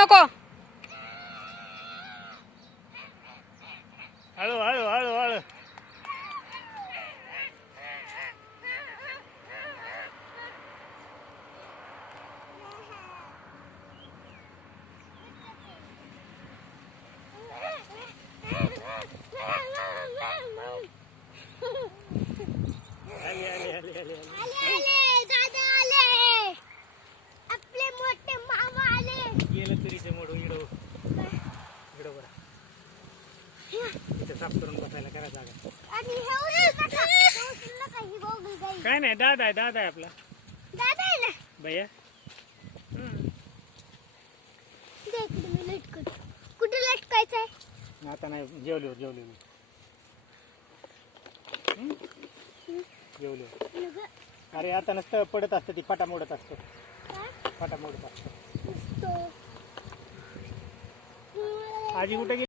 नको. हळू हळू हळू हळू. आले आले आले आले आले दादा आले. आपले मोठे मामा आले. गेलं तरीचे मोडू इडो इडो बरं इथे साफ करून बसायला करा जागा. आणि हे उचलू नका. हे उचलू नका. ही गोगल गाई. काय नाही दादा आहे आपला दादा आहे ना. भैया. दे इकडे मी लटकन. कुठे लटकायचं आहे? आता नाही जेवलो जेवलो नगं. अरे आता नसतं पडत असतं ती फाटा मोडत असतो काय? फाटा मोडत असतो. नुसतं. आजी कुठे गेली?